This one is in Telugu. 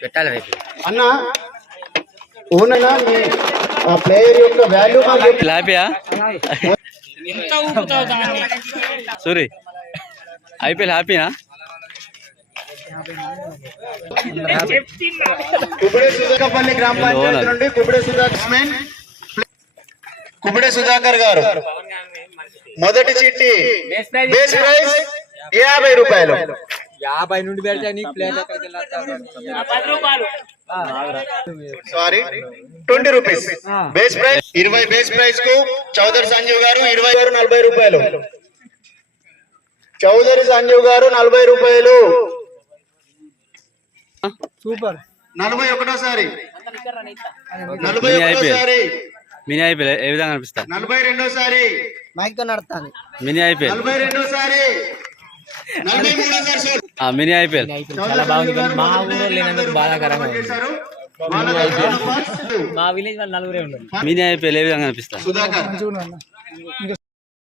పెట్టాలి అన్న ఓనన్నా ఆ ప్లేయర్ యొక్క వాల్యూ హ్యాపీయా సూరి ఐపీఎల్ హ్యాపీనా కుబడే సుధాకర్పల్లి గ్రామ పంచాయతీ నుండి కుబడే సుధాకర్ గారు మొదటి చిట్టి బేస్ ప్రైస్ 50 రూపాయలు. 50 నుండి పెడితే నీకు player sorry 20 rupees base price. 20 base price కు చౌదరి సంజీవ్ గారు 40 రూపాయలు. చౌదరి సంజీవ్ గారు 40 రూపాయలు. సూపర్ 41సారి 41సారి మినీ ఐపీఎల్ ఏ విధంగా అనిపిస్తా 42సారి మైక్ తో నడతాను మినీ ఐపీఎల్ 42సారి 43సారి మినీ ఐపీఎల్ చాలా బాగుంది కానీ మా ఊరు లేనందుకు బాధాకరంగా ఉంది. మా విలేజ్ వాళ్ళు 4 ఉన్నారు. మినీ ఐపీఎల్ ఏ విధంగా అనిపిస్తా సుధాకర్